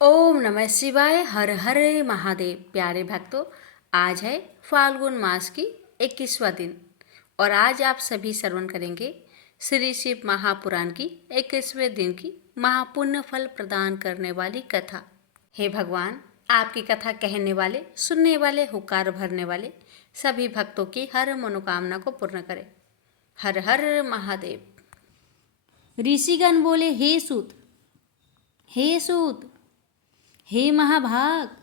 ओम नमः शिवाय। हर हर महादेव। प्यारे भक्तों, आज है फाल्गुन मास की 21वां दिन और आज आप सभी श्रवण करेंगे श्री शिव महापुराण की 21वें दिन की महापुण्य फल प्रदान करने वाली कथा। हे भगवान, आपकी कथा कहने वाले, सुनने वाले, हुकार भरने वाले सभी भक्तों की हर मनोकामना को पूर्ण करें। हर हर महादेव। ऋषिगण बोले, हे सूत, हे सूत, हे महाभाग,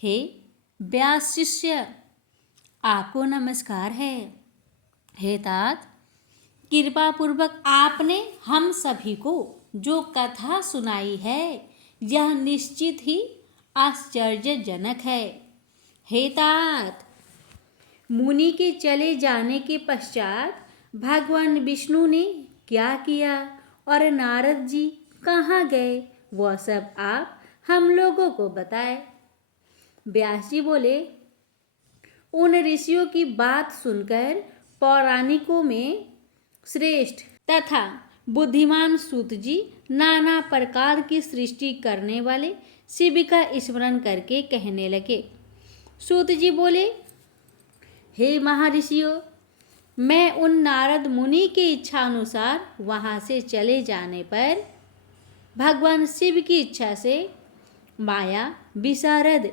हे व्यास शिष्य, आपको नमस्कार है। हे तात, कृपा पूर्वक आपने हम सभी को जो कथा सुनाई है यह निश्चित ही आश्चर्यजनक है। हे तात, मुनि के चले जाने के पश्चात भगवान विष्णु ने क्या किया और नारद जी कहाँ गए, वह सब आप हम लोगों को बताए। व्यास जी बोले, उन ऋषियों की बात सुनकर पौराणिकों में श्रेष्ठ तथा बुद्धिमान सूत जी नाना प्रकार की सृष्टि करने वाले शिव का स्मरण करके कहने लगे। सूत जी बोले, हे महर्षियों, मैं उन नारद मुनि की इच्छा अनुसार वहाँ से चले जाने पर भगवान शिव की इच्छा से माया विशारद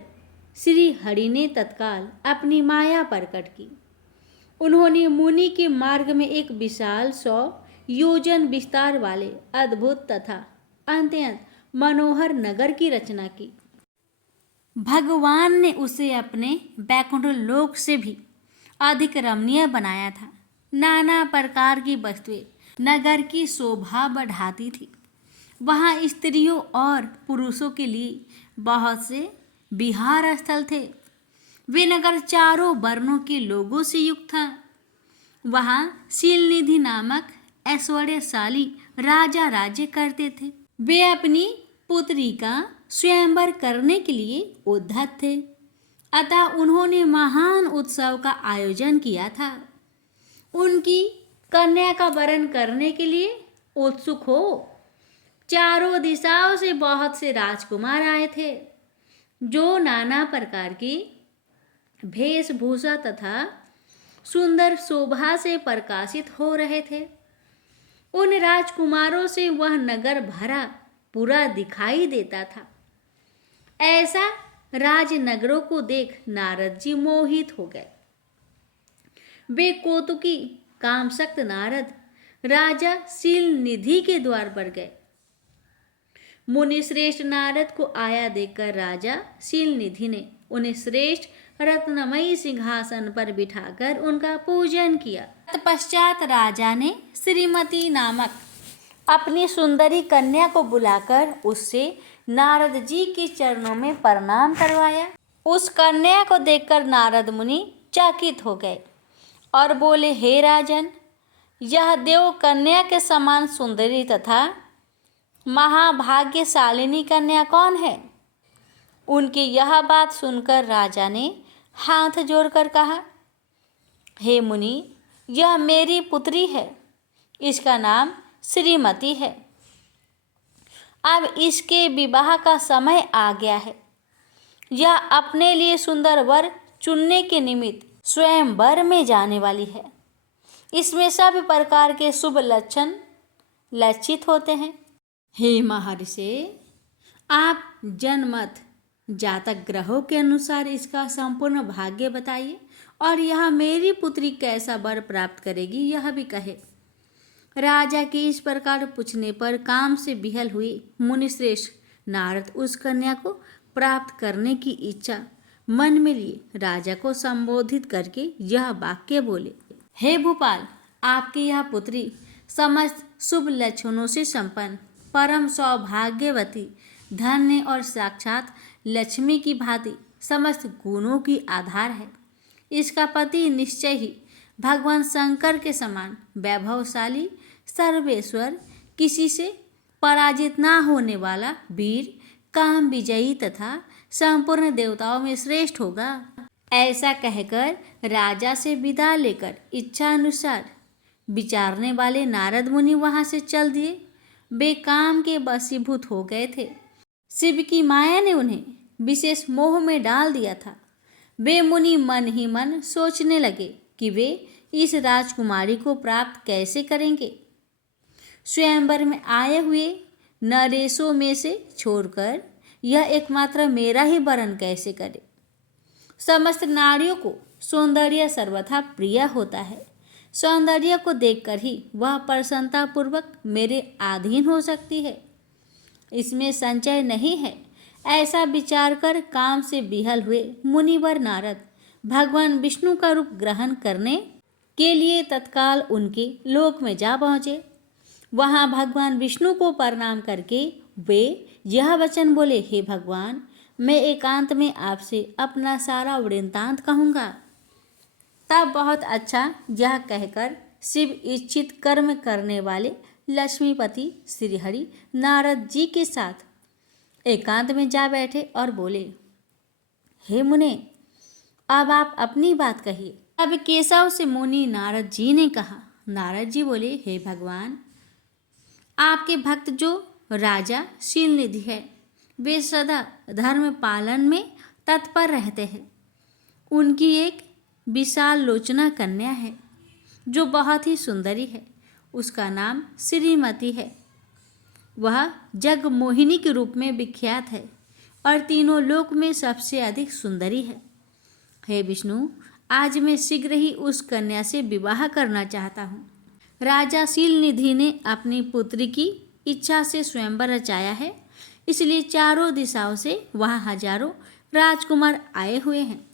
श्री हरि ने तत्काल अपनी माया प्रकट की। उन्होंने मुनि के मार्ग में एक विशाल 100 योजन विस्तार वाले अद्भुत तथा अत्यंत मनोहर नगर की रचना की। भगवान ने उसे अपने वैकुंठ लोक से भी अधिक रमणीय बनाया था। नाना प्रकार की वस्तुएं नगर की शोभा बढ़ाती थी। वहाँ स्त्रियों और पुरुषों के लिए बहुत से विहार स्थल थे। वे नगर चारों वर्णों के लोगों से युक्त था। वहाँ शीलनिधि नामक ऐश्वर्यशाली राजा राज्य करते थे। वे अपनी पुत्री का स्वयंवर करने के लिए उद्धत थे, अतः उन्होंने महान उत्सव का आयोजन किया था। उनकी कन्या का वरण करने के लिए उत्सुक हो चारों दिशाओं से बहुत से राजकुमार आए थे, जो नाना प्रकार की वेशभूषा तथा सुंदर शोभा से प्रकाशित हो रहे थे। उन राजकुमारों से वह नगर भरा पूरा दिखाई देता था। ऐसा राजनगरों को देख नारद जी मोहित हो गए। वे कौतुकी कामशक्त नारद राजा शीलनिधि के द्वार पर गए। मुनि श्रेष्ठ नारद को आया देखकर राजा शीलनिधि ने उन्हें श्रेष्ठ रत्नमयी सिंहासन पर बिठाकर उनका पूजन किया। तत्पश्चात राजा ने श्रीमती नामक अपनी सुंदरी कन्या को बुलाकर उससे नारद जी के चरणों में प्रणाम करवाया। उस कन्या को देखकर नारद मुनि चकित हो गए और बोले, हे राजन, यह देव कन्या के समान सुंदरी तथा महाभाग्यशालिनी कन्या कौन है? उनकी यह बात सुनकर राजा ने हाथ जोड़कर कहा, हे मुनि, यह मेरी पुत्री है। इसका नाम श्रीमती है। अब इसके विवाह का समय आ गया है। यह अपने लिए सुंदर वर चुनने के निमित्त स्वयंवर में जाने वाली है। इसमें सब प्रकार के शुभ लक्षण लक्षित होते हैं। हे महर्षि, आप जनमत जातक ग्रहों के अनुसार इसका संपूर्ण भाग्य बताइए और यह मेरी पुत्री कैसा वर प्राप्त करेगी यह भी कहे। राजा के इस प्रकार पूछने पर काम से विहल हुए मुनिश्रेष्ठ नारद उस कन्या को प्राप्त करने की इच्छा मन में लिए राजा को संबोधित करके यह वाक्य बोले, हे भूपाल, आपकी यह पुत्री समस्त शुभ लक्षणों से संपन्न, परम सौभाग्यवती, धन्य और साक्षात लक्ष्मी की भांति समस्त गुणों की आधार है। इसका पति निश्चय ही भगवान शंकर के समान वैभवशाली, सर्वेश्वर, किसी से पराजित ना होने वाला वीर, काम विजयी तथा संपूर्ण देवताओं में श्रेष्ठ होगा। ऐसा कहकर राजा से विदा लेकर इच्छा अनुसार विचारने वाले नारद मुनि वहाँ से चल दिए। वे काम के वशीभूत हो गए थे। शिव की माया ने उन्हें विशेष मोह में डाल दिया था। वे मुनि मन ही मन सोचने लगे कि वे इस राजकुमारी को प्राप्त कैसे करेंगे। स्वयंवर में आए हुए नरेशों में से छोड़कर यह एकमात्र मेरा ही वरण कैसे करे। समस्त नारियों को सौंदर्य सर्वथा प्रिय होता है। सौंदर्य को देखकर ही वह प्रसन्नतापूर्वक मेरे अधीन हो सकती है, इसमें संचय नहीं है। ऐसा विचार कर काम से विहल हुए मुनिवर नारद भगवान विष्णु का रूप ग्रहण करने के लिए तत्काल उनके लोक में जा पहुँचे। वहाँ भगवान विष्णु को प्रणाम करके वे यह वचन बोले, हे भगवान, मैं एकांत में आपसे अपना सारा वृत्तांत कहूँगा। तब बहुत अच्छा यह कहकर शिव इच्छित कर्म करने वाले लक्ष्मीपति श्रीहरि नारद जी के साथ एकांत में जा बैठे और बोले, हे मुने, अब आप अपनी बात कहिए। अब केशव से मुनि नारद जी ने कहा। नारद जी बोले, हे भगवान, आपके भक्त जो राजा शीलनिधि है, वे सदा धर्म पालन में तत्पर रहते हैं। उनकी एक विशाल लोचना कन्या है जो बहुत ही सुंदरी है। उसका नाम श्रीमती है। वह जगमोहिनी के रूप में विख्यात है और तीनों लोक में सबसे अधिक सुंदरी है। हे विष्णु, आज मैं शीघ्र ही उस कन्या से विवाह करना चाहता हूँ। राजा शीलनिधि ने अपनी पुत्री की इच्छा से स्वयंवर रचाया है, इसलिए चारों दिशाओं से वहाँ हजारों राजकुमार आए हुए हैं।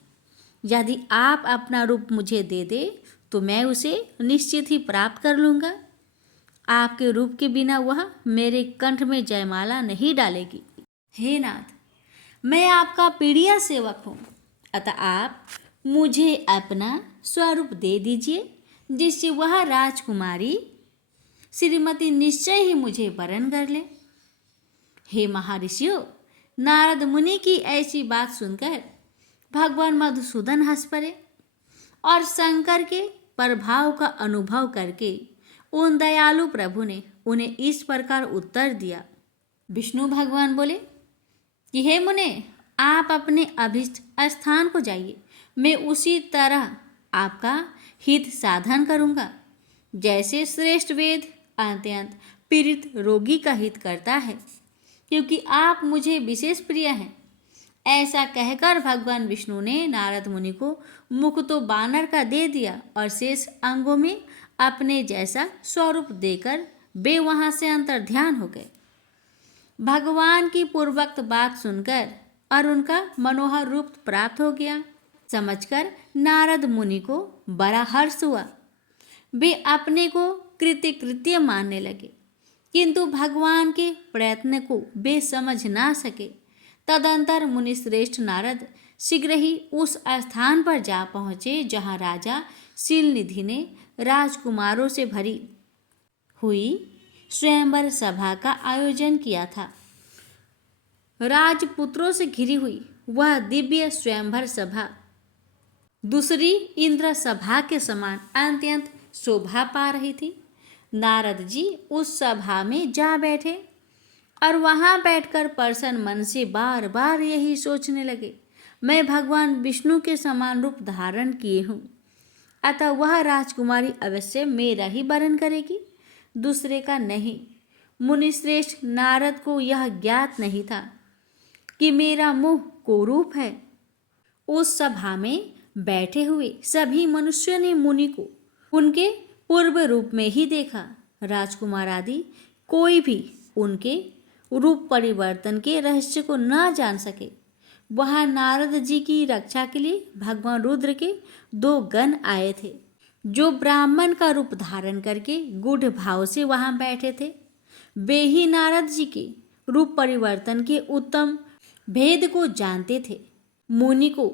यदि आप अपना रूप मुझे दे दे तो मैं उसे निश्चित ही प्राप्त कर लूँगा। आपके रूप के बिना वह मेरे कंठ में जयमाला नहीं डालेगी। हे नाथ, मैं आपका प्रिय सेवक हूँ, अतः आप मुझे अपना स्वरूप दे दीजिए, जिससे वह राजकुमारी श्रीमती निश्चय ही मुझे वरण कर ले। हे महर्षियों, नारद मुनि की ऐसी बात सुनकर भगवान मधुसूदन हंस पड़े और शंकर के प्रभाव का अनुभव करके उन दयालु प्रभु ने उन्हें इस प्रकार उत्तर दिया। विष्णु भगवान बोले कि हे मुने, आप अपने अभीष्ट स्थान को जाइए, मैं उसी तरह आपका हित साधन करूँगा, जैसे श्रेष्ठ वेद अत्यंत पीड़ित रोगी का हित करता है, क्योंकि आप मुझे विशेष प्रिय हैं। ऐसा कहकर भगवान विष्णु ने नारद मुनि को मुख तो बानर का दे दिया और शेष अंगों में अपने जैसा स्वरूप देकर वे वहाँ से अंतर्ध्यान हो गए। भगवान की पूर्वोक्त बात सुनकर और उनका मनोहर रूप प्राप्त हो गया समझकर नारद मुनि को बड़ा हर्ष हुआ। वे अपने को कृत्य मानने लगे, किंतु भगवान के प्रयत्न को वे समझ ना सके। तदंतर मुनिश्रेष्ठ नारद शीघ्र ही उस स्थान पर जा पहुँचे जहाँ राजा शीलनिधि ने राजकुमारों से भरी हुई स्वयंवर सभा का आयोजन किया था। राजपुत्रों से घिरी हुई वह दिव्य स्वयंवर सभा दूसरी इंद्र सभा के समान अत्यंत शोभा पा रही थी। नारद जी उस सभा में जा बैठे और वहाँ बैठकर प्रसन्न मन से बार बार यही सोचने लगे, मैं भगवान विष्णु के समान रूप धारण किए हूँ, अतः वह राजकुमारी अवश्य मेरा ही वरण करेगी, दूसरे का नहीं। मुनिश्रेष्ठ नारद को यह ज्ञात नहीं था कि मेरा मुँह कुरूप है। उस सभा में बैठे हुए सभी मनुष्यों ने मुनि को उनके पूर्व रूप में ही देखा। राजकुमार आदि कोई भी उनके रूप परिवर्तन के रहस्य को न जान सके। वहाँ नारद जी की रक्षा के लिए भगवान रुद्र के 2 गण आए थे, जो ब्राह्मण का रूप धारण करके गूढ़ भाव से वहाँ बैठे थे। वे ही नारद जी के रूप परिवर्तन के उत्तम भेद को जानते थे। मुनि को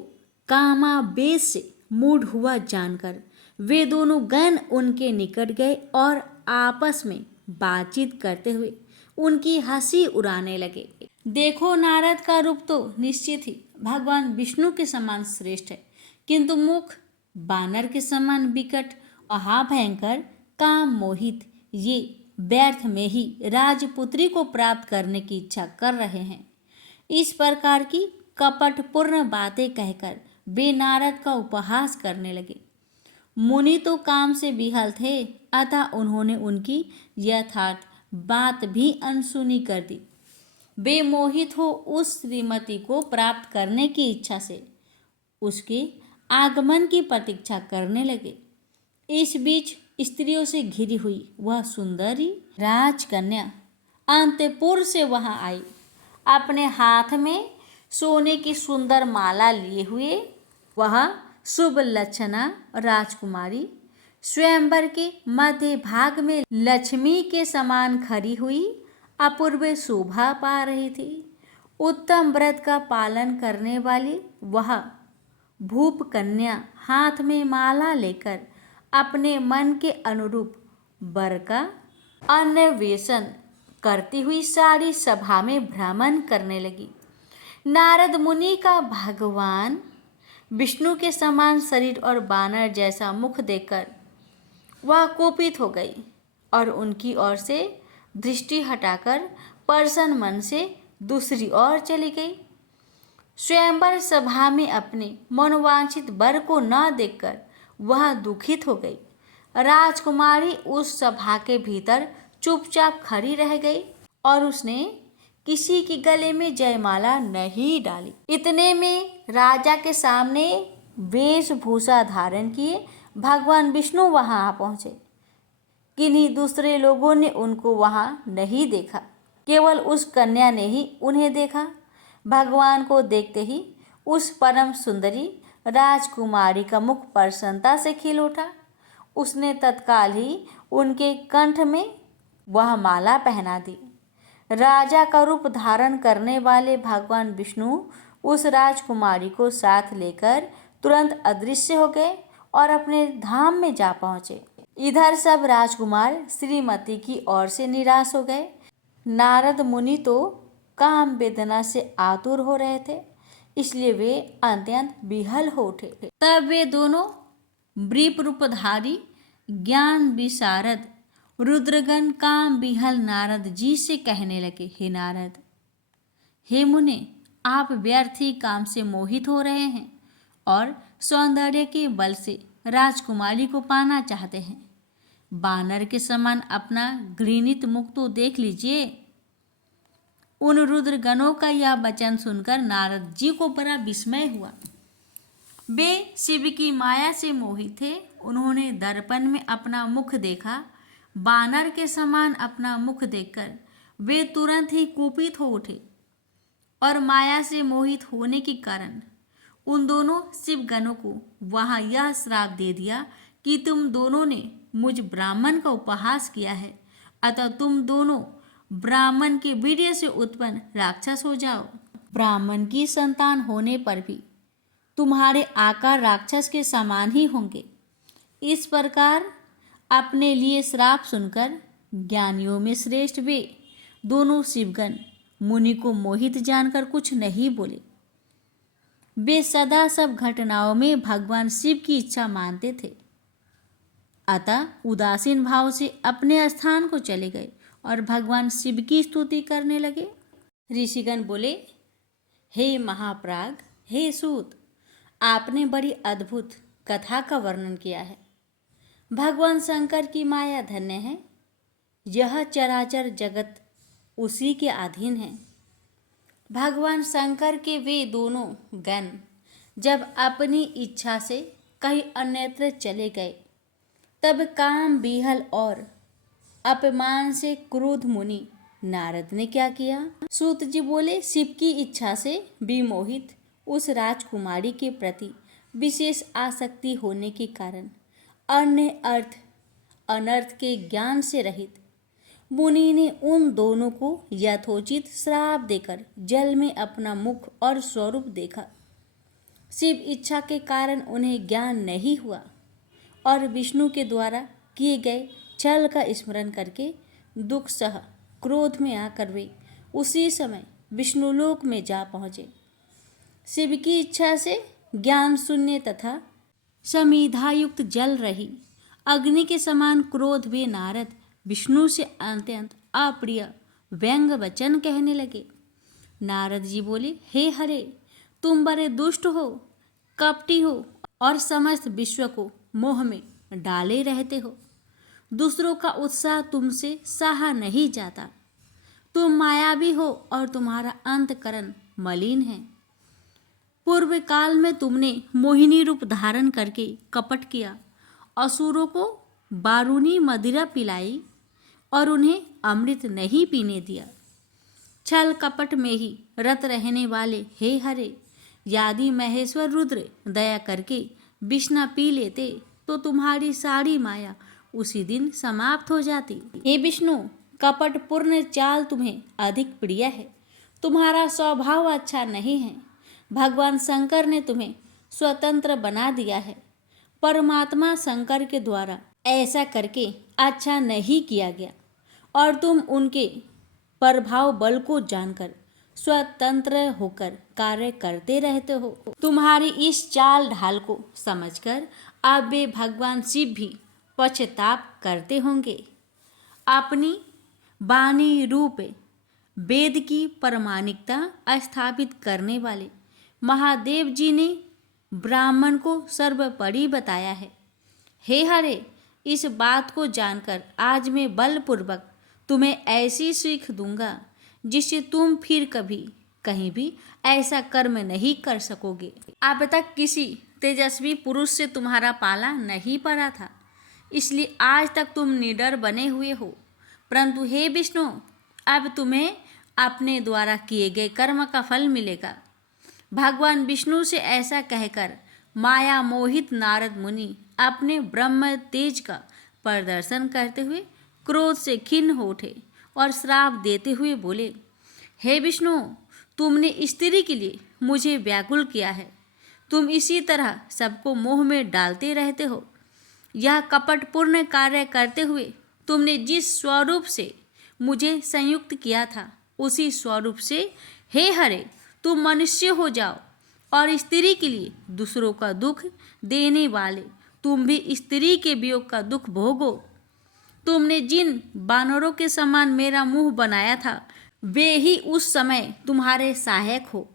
कामावेश से मूढ़ हुआ जानकर वे दोनों गण उनके निकट गए और आपस में बातचीत करते हुए उनकी हंसी उड़ाने लगे। देखो, नारद का रूप तो निश्चित ही भगवान विष्णु के समान श्रेष्ठ है, किंतु मुख बानर के समान विकट, महाभयंकर, काम मोहित ये व्यर्थ में ही राजपुत्री को प्राप्त करने की इच्छा कर रहे हैं। इस प्रकार की कपटपूर्ण बातें कहकर वे नारद का उपहास करने लगे। मुनि तो काम से विहल थे, अतः उन्होंने उनकी यथार्थ बात भी अनसुनी कर दी। वे मोहित हो उस श्रीमती को प्राप्त करने की इच्छा से उसके आगमन की प्रतीक्षा करने लगे। इस बीच स्त्रियों से घिरी हुई वह सुंदरी राजकन्या अंतपुर से वहां आई। अपने हाथ में सोने की सुंदर माला लिए हुए वह शुभ लक्षणा राजकुमारी स्वयंवर के मध्य भाग में लक्ष्मी के समान खड़ी हुई अपूर्व शोभा पा रही थी। उत्तम व्रत का पालन करने वाली वह भूप कन्या हाथ में माला लेकर अपने मन के अनुरूप वर का अन्वेषण करती हुई सारी सभा में भ्रमण करने लगी। नारद मुनि का भगवान विष्णु के समान शरीर और बानर जैसा मुख देखकर वह कुपित हो गई और उनकी ओर से दृष्टि हटाकर प्रसन्न मन से दूसरी ओर चली गई। स्वयंवर सभा में अपने मनोवांछित वर को न देखकर वह दुखित हो गई। राजकुमारी उस सभा के भीतर चुपचाप खड़ी रह गई और उसने किसी के गले में जयमाला नहीं डाली। इतने में राजा के सामने वेशभूषा धारण किए भगवान विष्णु वहां आ पहुंचे। किन्हीं दूसरे लोगों ने उनको वहां नहीं देखा, केवल उस कन्या ने ही उन्हें देखा। भगवान को देखते ही उस परम सुंदरी राजकुमारी का मुख प्रसन्नता से खिल उठा। उसने तत्काल ही उनके कंठ में वह माला पहना दी। राजा का रूप धारण करने वाले भगवान विष्णु उस राजकुमारी को साथ लेकर तुरंत अदृश्य हो गए और अपने धाम में जा पहुंचे। इधर सब राजकुमार श्रीमती की ओर से निराश हो गए। नारद मुनि तो काम वेदना से आतुर हो रहे थे, इसलिए वे अत्यंत विहल हो उठे। तब वे दोनों वृप रूपधारी ज्ञान विशारद रुद्रगण काम विहल नारद जी से कहने लगे, हे नारद, हे मुने, आप व्यर्थ ही काम से मोहित हो रहे हैं और सौंदर्य के बल से राजकुमारी को पाना चाहते हैं। बानर के समान अपना घृणित मुख तो देख लीजिए। उन रुद्रगणों का यह वचन सुनकर नारद जी को बड़ा विस्मय हुआ। वे शिव की माया से मोहित थे। उन्होंने दर्पण में अपना मुख देखा। बानर के समान अपना मुख देखकर वे तुरंत ही कुपित हो उठे और माया से मोहित होने के कारण उन दोनों शिवगणों को वहां यह श्राप दे दिया कि तुम दोनों ने मुझ ब्राह्मण का उपहास किया है, अतः तुम दोनों ब्राह्मण के वीर्य से उत्पन्न राक्षस हो जाओ। ब्राह्मण की संतान होने पर भी तुम्हारे आकार राक्षस के समान ही होंगे। इस प्रकार अपने लिए श्राप सुनकर ज्ञानियों में श्रेष्ठ वे दोनों शिवगण मुनि को मोहित जानकर कुछ नहीं बोले। वे सदा सब घटनाओं में भगवान शिव की इच्छा मानते थे, अतः उदासीन भाव से अपने स्थान को चले गए और भगवान शिव की स्तुति करने लगे। ऋषिगण बोले, हे महाप्राग, हे सूत, आपने बड़ी अद्भुत कथा का वर्णन किया है। भगवान शंकर की माया धन्य है। यह चराचर जगत उसी के अधीन है। भगवान शंकर के वे दोनों गण जब अपनी इच्छा से कहीं अन्यत्र चले गए, तब काम विहल और अपमान से क्रोध मुनि नारद ने क्या किया? सूत जी बोले, शिव की इच्छा से विमोहित उस राजकुमारी के प्रति विशेष आसक्ति होने के कारण अन्य अर्थ अनर्थ के ज्ञान से रहित मुनि ने उन दोनों को यथोचित श्राप देकर जल में अपना मुख और स्वरूप देखा। शिव इच्छा के कारण उन्हें ज्ञान नहीं हुआ और विष्णु के द्वारा किए गए छल का स्मरण करके दुख सह क्रोध में आकर वे उसी समय विष्णुलोक में जा पहुँचे। शिव की इच्छा से ज्ञान शून्य तथा समिधायुक्त जल रही अग्नि के समान क्रोध वे नारद विष्णु से अत्यंत अप्रिय व्यंग वचन कहने लगे। नारद जी बोले, हे हरे, तुम बड़े दुष्ट हो, कपटी हो और समस्त विश्व को मोह में डाले रहते हो। दूसरों का उत्साह तुमसे सहा नहीं जाता। तुम मायावी हो और तुम्हारा अंतकरण मलिन है। पूर्व काल में तुमने मोहिनी रूप धारण करके कपट किया, असुरों को बारूनी मदिरा पिलाई और उन्हें अमृत नहीं पीने दिया। छल कपट में ही रत रहने वाले हे हरे, यदि महेश्वर रुद्र दया करके विषना पी लेते तो तुम्हारी सारी माया उसी दिन समाप्त हो जाती। हे विष्णु, कपट पूर्ण चाल तुम्हें अधिक प्रिय है। तुम्हारा स्वभाव अच्छा नहीं है। भगवान शंकर ने तुम्हें स्वतंत्र बना दिया है। परमात्मा शंकर के द्वारा ऐसा करके अच्छा नहीं किया गया और तुम उनके प्रभाव बल को जानकर स्वतंत्र होकर कार्य करते रहते हो। तुम्हारी इस चाल ढाल को समझकर अब वे भगवान शिव भी पश्चाताप करते होंगे। अपनी वाणी रूप वेद की प्रामाणिकता स्थापित करने वाले महादेव जी ने ब्राह्मण को सर्वोपरि बताया है। हे हरे, इस बात को जानकर आज मैं बलपूर्वक तुम्हें ऐसी सीख दूंगा जिससे तुम फिर कभी कहीं भी ऐसा कर्म नहीं कर सकोगे। अब तक किसी तेजस्वी पुरुष से तुम्हारा पाला नहीं पड़ा था, इसलिए आज तक तुम निडर बने हुए हो। परंतु हे विष्णु, अब तुम्हें अपने द्वारा किए गए कर्म का फल मिलेगा। भगवान विष्णु से ऐसा कहकर माया मोहित नारद मुनि अपने ब्रह्म तेज का प्रदर्शन करते हुए क्रोध से खिन्न हो उठे और श्राप देते हुए बोले, हे विष्णु, तुमने स्त्री के लिए मुझे व्याकुल किया है। तुम इसी तरह सबको मोह में डालते रहते हो। यह कपटपूर्ण कार्य करते हुए तुमने जिस स्वरूप से मुझे संयुक्त किया था, उसी स्वरूप से हे हरे, तुम मनुष्य हो जाओ और स्त्री के लिए दूसरों का दुख देने वाले तुम भी स्त्री के वियोग का दुख भोगो। तुमने जिन बानरों के समान मेरा मुंह बनाया था, वे ही उस समय तुम्हारे सहायक हो।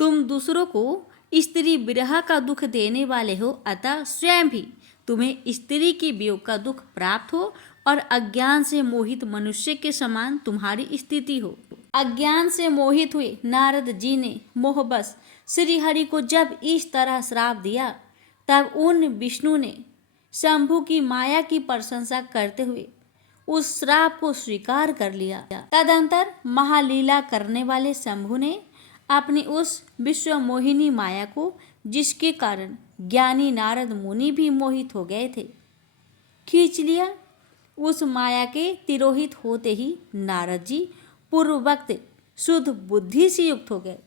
तुम दूसरों को स्त्री विरह का दुख देने वाले हो, अतः स्वयं भी तुम्हें स्त्री के वियोग का दुख प्राप्त हो और अज्ञान से मोहित मनुष्य के समान तुम्हारी स्थिति हो। अज्ञान से मोहित हुए नारद जी ने मोहबस श्री हरि को जब इस तरह श्राप दिया, तब उन विष्णु ने शंभु की माया की प्रशंसा करते हुए उस श्राप को स्वीकार कर लिया। तदंतर महालीला करने वाले शंभु ने अपनी उस विश्व मोहिनी माया को, जिसके कारण ज्ञानी नारद मुनि भी मोहित हो गए थे, खींच लिया। उस माया के तिरोहित होते ही नारद जी पूर्ववक्त शुद्ध बुद्धि से युक्त हो गए।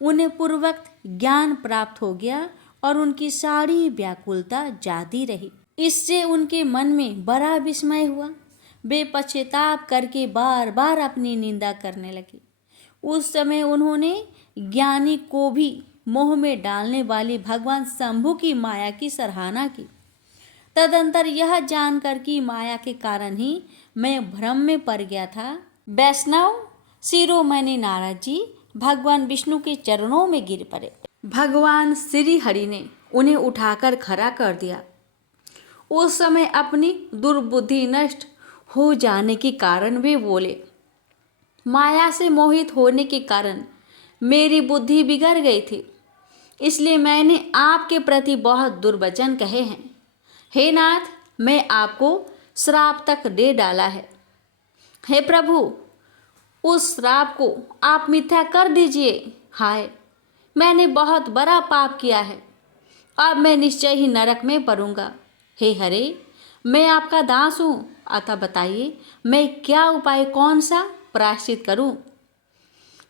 उन्हें पूर्ववक्त ज्ञान प्राप्त हो गया और उनकी सारी व्याकुलता जाती रही। इससे उनके मन में बड़ा विस्मय हुआ। वे पश्चाताप करके बार बार अपनी निंदा करने लगे। उस समय उन्होंने ज्ञानी को भी मोह में डालने वाली भगवान शंभु की माया की सराहना की। तदंतर यह जानकर कि माया के कारण ही मैं भ्रम में पड़ गया था, वैष्णव शिरोमणि नारद जी भगवान विष्णु के चरणों में गिर पड़े। भगवान श्री हरि ने उन्हें उठाकर खड़ा कर दिया। उस समय अपनी दुर्बुद्धि नष्ट हो जाने के कारण वे बोले, माया से मोहित होने के कारण मेरी बुद्धि बिगड़ गई थी, इसलिए मैंने आपके प्रति बहुत दुर्वचन कहे हैं। हे नाथ, मैं आपको श्राप तक दे डाला है। हे प्रभु, उस श्राप को आप मिथ्या कर दीजिए। हाय, मैंने बहुत बड़ा पाप किया है। अब मैं निश्चय ही नरक में पड़ूंगा। हे हरे, मैं आपका दास हूँ, अतः बताइए मैं क्या उपाय, कौन सा प्रायश्चित करूँ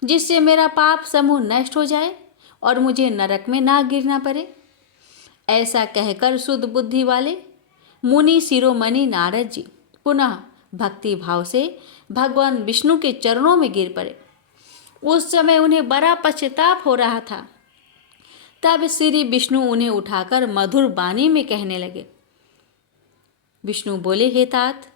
जिससे मेरा पाप समूह नष्ट हो जाए और मुझे नरक में ना गिरना पड़े। ऐसा कहकर शुद्ध बुद्धि वाले मुनि शिरोमणि नारद जी पुनः भक्ति भाव से भगवान विष्णु के चरणों में गिर पड़े। उस समय उन्हें बड़ा पश्चाताप हो रहा था। तब श्री विष्णु उन्हें उठाकर मधुर वाणी में कहने लगे। विष्णु बोले, हे तात,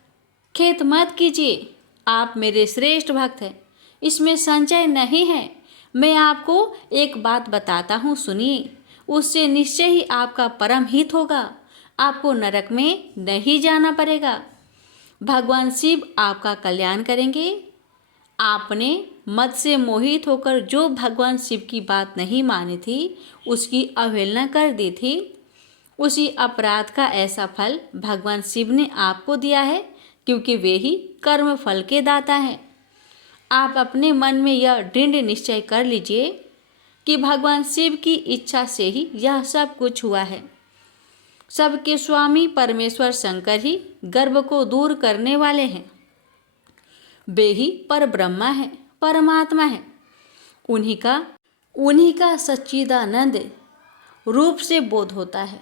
खेद मत कीजिए, आप मेरे श्रेष्ठ भक्त हैं। इसमें संचय नहीं है। मैं आपको एक बात बताता हूँ, सुनिए। उससे निश्चय ही आपका परम हित होगा। आपको नरक में नहीं जाना पड़ेगा। भगवान शिव आपका कल्याण करेंगे। आपने मत से मोहित होकर जो भगवान शिव की बात नहीं मानी थी, उसकी अवहेलना कर दी थी, उसी अपराध का ऐसा फल भगवान शिव ने आपको दिया है, क्योंकि वे ही कर्म फल के दाता हैं। आप अपने मन में यह दृढ़ निश्चय कर लीजिए कि भगवान शिव की इच्छा से ही यह सब कुछ हुआ है। सबके स्वामी परमेश्वर शंकर ही गर्भ को दूर करने वाले हैं। वे ही पर ब्रह्मा है, परमात्मा है। उन्हीं का सच्चिदानंद रूप से बोध होता है।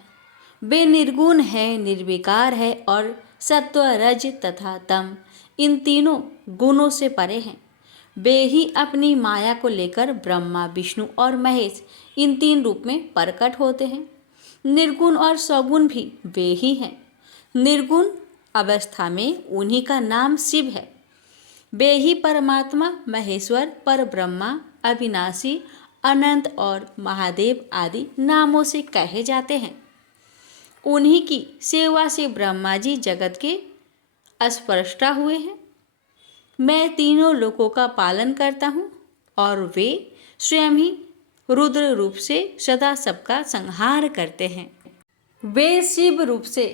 वे निर्गुण है, निर्विकार है और सत्व, रज तथा तम इन तीनों गुणों से परे हैं। वे ही अपनी माया को लेकर ब्रह्मा, विष्णु और महेश इन तीन रूप में प्रकट होते हैं। निर्गुण और सगुण भी वे ही हैं। निर्गुण अवस्था में उन्हीं का नाम शिव है। वे ही परमात्मा, महेश्वर, पर ब्रह्मा, अविनाशी, अनंत और महादेव आदि नामों से कहे जाते हैं। उन्हीं की सेवा से ब्रह्मा जी जगत के स्पष्टा हुए हैं। मैं तीनों लोकों का पालन करता हूँ और वे स्वयं ही रुद्र रूप से सदा सबका संहार करते हैं। वे शिव रूप से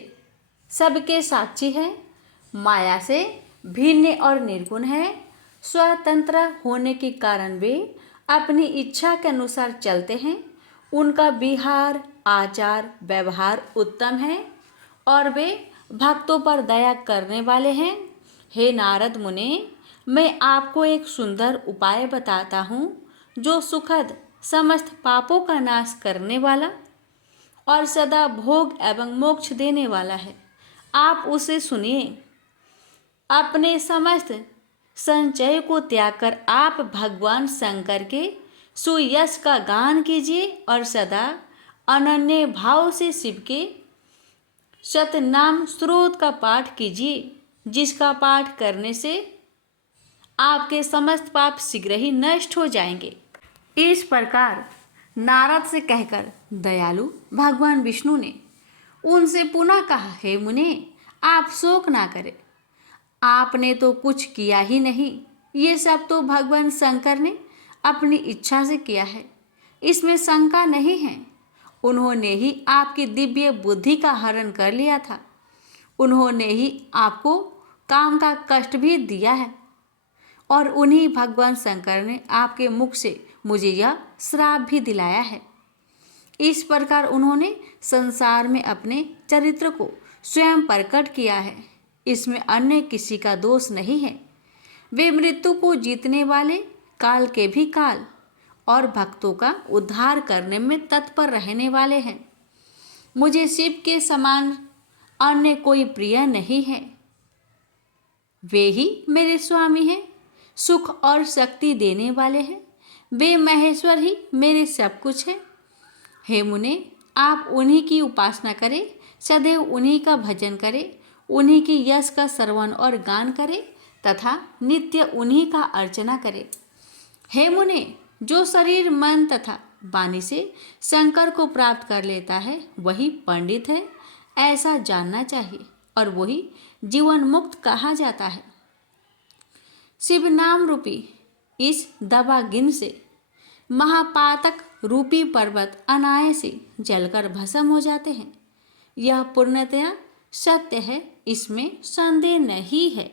सबके साक्षी हैं, माया से भिन्न और निर्गुण है। स्वतंत्र होने के कारण वे अपनी इच्छा के अनुसार चलते हैं। उनका विहार, आचार, व्यवहार उत्तम है और वे भक्तों पर दया करने वाले हैं। हे नारद मुने, मैं आपको एक सुंदर उपाय बताता हूँ जो सुखद, समस्त पापों का नाश करने वाला और सदा भोग एवं मोक्ष देने वाला है। आप उसे सुनिए। अपने समस्त संचय को त्याग कर आप भगवान शंकर के सुयश का गान कीजिए और सदा अनन्य भाव से शिव के सतनाम स्रोत का पाठ कीजिए, जिसका पाठ करने से आपके समस्त पाप शीघ्र ही नष्ट हो जाएंगे। इस प्रकार नारद से कहकर दयालु भगवान विष्णु ने उनसे पुनः कहा, हे मुने, आप शोक ना करें। आपने तो कुछ किया ही नहीं। ये सब तो भगवान शंकर ने अपनी इच्छा से किया है, इसमें शंका नहीं है। उन्होंने ही आपकी दिव्य बुद्धि का हरण कर लिया था। उन्होंने ही आपको काम का कष्ट भी दिया है और उन्हीं भगवान शंकर ने आपके मुख से मुझे यह श्राप भी दिलाया है। इस प्रकार उन्होंने संसार में अपने चरित्र को स्वयं प्रकट किया है। इसमें अन्य किसी का दोष नहीं है। वे मृत्यु को जीतने वाले, काल के भी काल और भक्तों का उद्धार करने में तत्पर रहने वाले हैं। मुझे शिव के समान अन्य कोई प्रिय नहीं है। वे ही मेरे स्वामी हैं, सुख और शक्ति देने वाले हैं। वे महेश्वर ही मेरे सब कुछ हैं। हे मुने, आप उन्हीं की उपासना करें, सदैव उन्हीं का भजन करें, उन्हीं की यश का श्रवण और गान करें तथा नित्य उन्हीं का अर्चना करें। हे मुने, जो शरीर, मन तथा वाणी से शंकर को प्राप्त कर लेता है वही पंडित है, ऐसा जानना चाहिए और वही जीवन मुक्त कहा जाता है। शिव नाम रूपी इस दवागिन से महापातक रूपी पर्वत अनायास से जलकर भस्म हो जाते हैं। यह पूर्णतया सत्य है, इसमें संदेह नहीं है।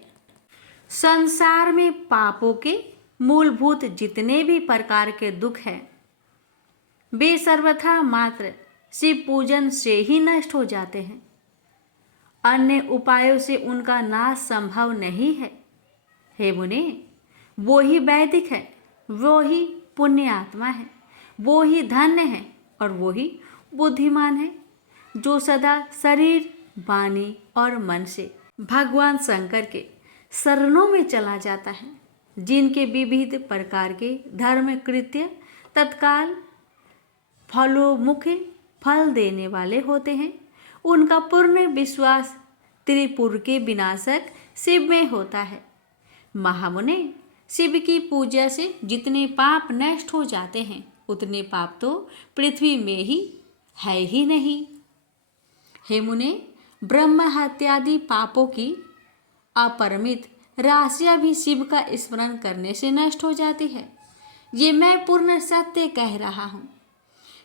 संसार में पापों के मूलभूत जितने भी प्रकार के दुख हैं, वे सर्वथा मात्र शिव पूजन से ही नष्ट हो जाते हैं। अन्य उपायों से उनका नाश संभव नहीं है। हे मुने, वो ही वैदिक है, वो ही पुण्य आत्मा है, वो ही धन्य है और वो ही बुद्धिमान है, जो सदा शरीर, वाणी और मन से भगवान शंकर के शरणों में चला जाता है। जिनके विविध प्रकार के धर्म कृत्य तत्काल फलोमुख फल देने वाले होते हैं, उनका पूर्ण विश्वास त्रिपुर के विनाशक शिव में होता है। महामुने, शिव की पूजा से जितने पाप नष्ट हो जाते हैं उतने पाप तो पृथ्वी में ही है ही नहीं। हे मुने, ब्रह्म हत्यादि पापों की अपरिमित राशियां भी शिव का स्मरण करने से नष्ट हो जाती है। ये मैं पूर्ण सत्य कह रहा हूँ।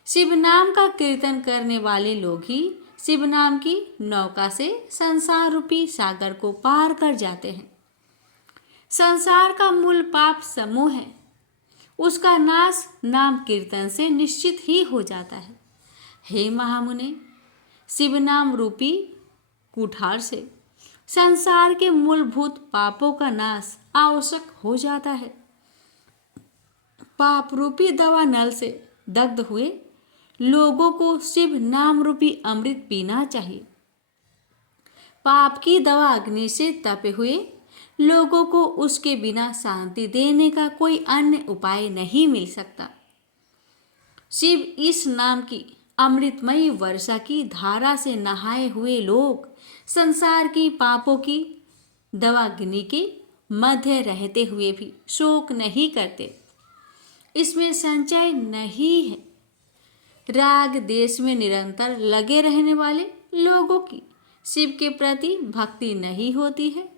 शिव नाम का कीर्तन करने वाले लोग ही शिव नाम की नौका से संसार रूपी सागर को पार कर जाते हैं। संसार का मूल पाप समूह है, उसका नाश नाम कीर्तन से निश्चित ही हो जाता है। हे महामुने, शिव नाम रूपी कुठार से संसार के मूलभूत पापों का नाश आवश्यक हो जाता है। पाप रूपी दवा नल से दग्ध हुए लोगों को शिव नाम रूपी अमृत पीना चाहिए। पाप की दवा अग्नि से तपे हुए लोगों को उसके बिना शांति देने का कोई अन्य उपाय नहीं मिल सकता। शिव इस नाम की अमृतमयी वर्षा की धारा से नहाए हुए लोग संसार की पापों की दवाग्नि के मध्य रहते हुए भी शोक नहीं करते। इसमें संचय नहीं है। राग देश में निरंतर लगे रहने वाले लोगों की शिव के प्रति भक्ति नहीं होती है,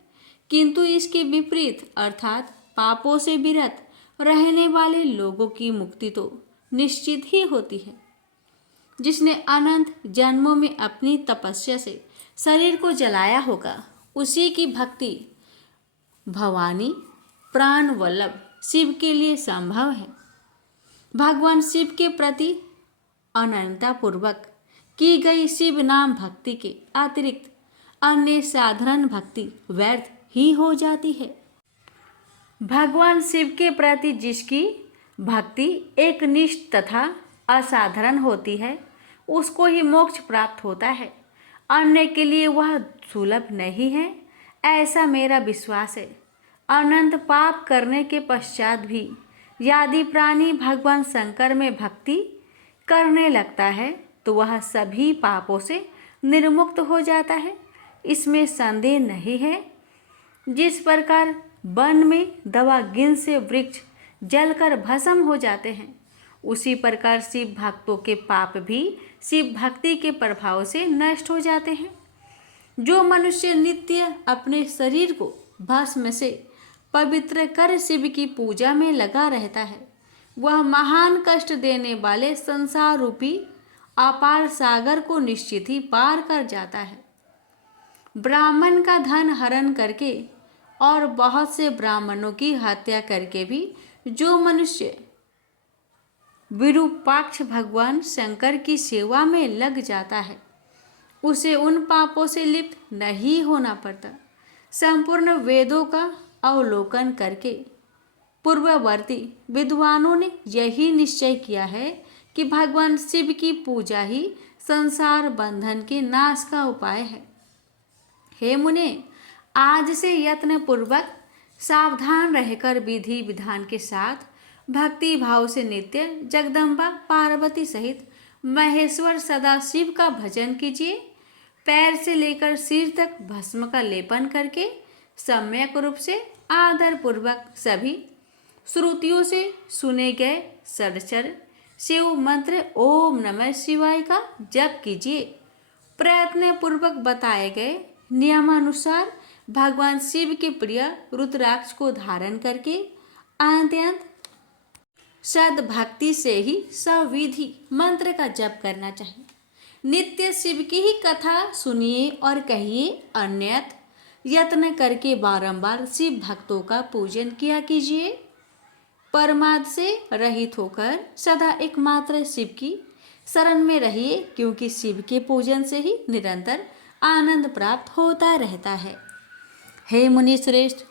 किंतु इसके विपरीत अर्थात पापों से विरत रहने वाले लोगों की मुक्ति तो निश्चित ही होती है। जिसने अनंत जन्मों में अपनी तपस्या से शरीर को जलाया होगा, उसी की भक्ति भवानी प्राण वल्लभ शिव के लिए संभव है। भगवान शिव के प्रति अनन्यता पूर्वक की गई शिव नाम भक्ति के अतिरिक्त अन्य साधारण भक्ति व्यर्थ ही हो जाती है। भगवान शिव के प्रति जिसकी भक्ति एकनिष्ठ तथा असाधारण होती है, उसको ही मोक्ष प्राप्त होता है। अन्य के लिए वह सुलभ नहीं है, ऐसा मेरा विश्वास है। अनंत पाप करने के पश्चात भी यदि प्राणी भगवान शंकर में भक्ति करने लगता है तो वह सभी पापों से निर्मुक्त हो जाता है, इसमें संदेह नहीं है। जिस प्रकार वन में दवागिन से वृक्ष जलकर भस्म हो जाते हैं, उसी प्रकार शिव भक्तों के पाप भी शिव भक्ति के प्रभाव से नष्ट हो जाते हैं। जो मनुष्य नित्य अपने शरीर को भस्म से पवित्र कर शिव की पूजा में लगा रहता है, वह महान कष्ट देने वाले संसार रूपी अपार सागर को निश्चित ही पार कर जाता है। ब्राह्मण का धन हरण करके और बहुत से ब्राह्मणों की हत्या करके भी जो मनुष्य विरूपाक्ष भगवान शंकर की सेवा में लग जाता है, उसे उन पापों से लिप्त नहीं होना पड़ता। संपूर्ण वेदों का अवलोकन करके पूर्ववर्ती विद्वानों ने यही निश्चय किया है कि भगवान शिव की पूजा ही संसार बंधन के नाश का उपाय है। हे मुने, आज से यत्न पूर्वक सावधान रहकर विधि विधान के साथ भक्ति भाव से नित्य जगदम्बा पार्वती सहित महेश्वर सदाशिव का भजन कीजिए। पैर से लेकर सिर तक भस्म का लेपन करके सम्यक रूप से आदर पूर्वक सभी श्रुतियों से सुने गए षड्क्षर शिव मंत्र ओम नमः शिवाय का जप कीजिए। प्रयत्न पूर्वक बताए गए नियमानुसार भगवान शिव के प्रिय रुद्राक्ष को धारण करके अत्यंत सद्भक्ति से ही सविधि मंत्र का जप करना चाहिए। नित्य शिव की ही कथा सुनिए और कहिए, अन्यथ यत्न करके बारंबार शिव भक्तों का पूजन किया कीजिए। परमाद से रहित होकर सदा एकमात्र शिव की शरण में रहिए, क्योंकि शिव के पूजन से ही निरंतर आनंद प्राप्त होता रहता है। हे मुनि श्रेष्ठ,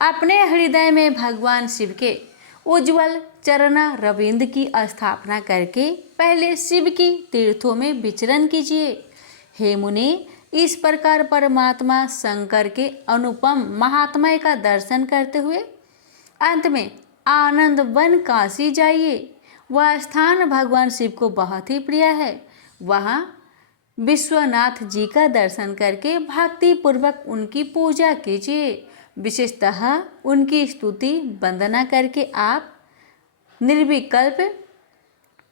अपने हृदय में भगवान शिव के उज्जवल चरण रविंद की स्थापना करके पहले शिव की तीर्थों में विचरण कीजिए। हे मुनि, इस प्रकार परमात्मा शंकर के अनुपम महात्म्य का दर्शन करते हुए अंत में आनंद वन काशी जाइए। वह स्थान भगवान शिव को बहुत ही प्रिय है। वहाँ विश्वनाथ जी का दर्शन करके भक्ति पूर्वक उनकी पूजा कीजिए। विशेषतः उनकी स्तुति वंदना करके आप निर्विकल्प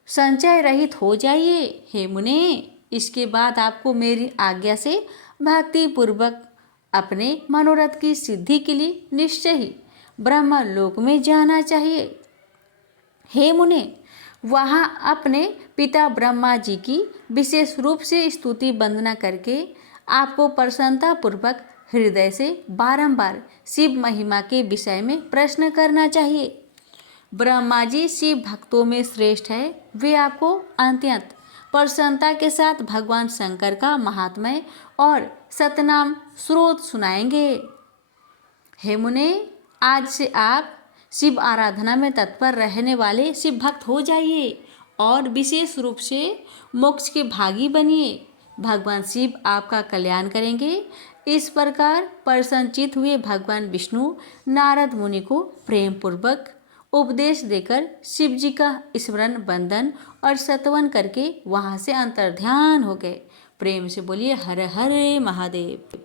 संचय रहित हो जाइए। हे मुने, इसके बाद आपको मेरी आज्ञा से भक्ति पूर्वक अपने मनोरथ की सिद्धि के लिए निश्चय ही ब्रह्मलोक में जाना चाहिए। हे मुने, वहाँ अपने पिता ब्रह्मा जी की विशेष रूप से स्तुति वंदना करके आपको प्रसन्नता पूर्वक हृदय से बारंबार शिव महिमा के विषय में प्रश्न करना चाहिए। ब्रह्मा जी शिव भक्तों में श्रेष्ठ है। वे आपको अत्यंत प्रसन्नता के साथ भगवान शंकर का महात्म्य और सतनाम स्रोत सुनाएंगे। हे मुने, आज से आप शिव आराधना में तत्पर रहने वाले शिव भक्त हो जाइए और विशेष रूप से मोक्ष के भागी बनिए। भगवान शिव आपका कल्याण करेंगे। इस प्रकार प्रसन्नचित हुए भगवान विष्णु नारद मुनि को प्रेम पूर्वक उपदेश देकर शिव जी का स्मरण वंदन और सतवन करके वहाँ से अंतर्ध्यान हो गए। प्रेम से बोलिए हर हर महादेव।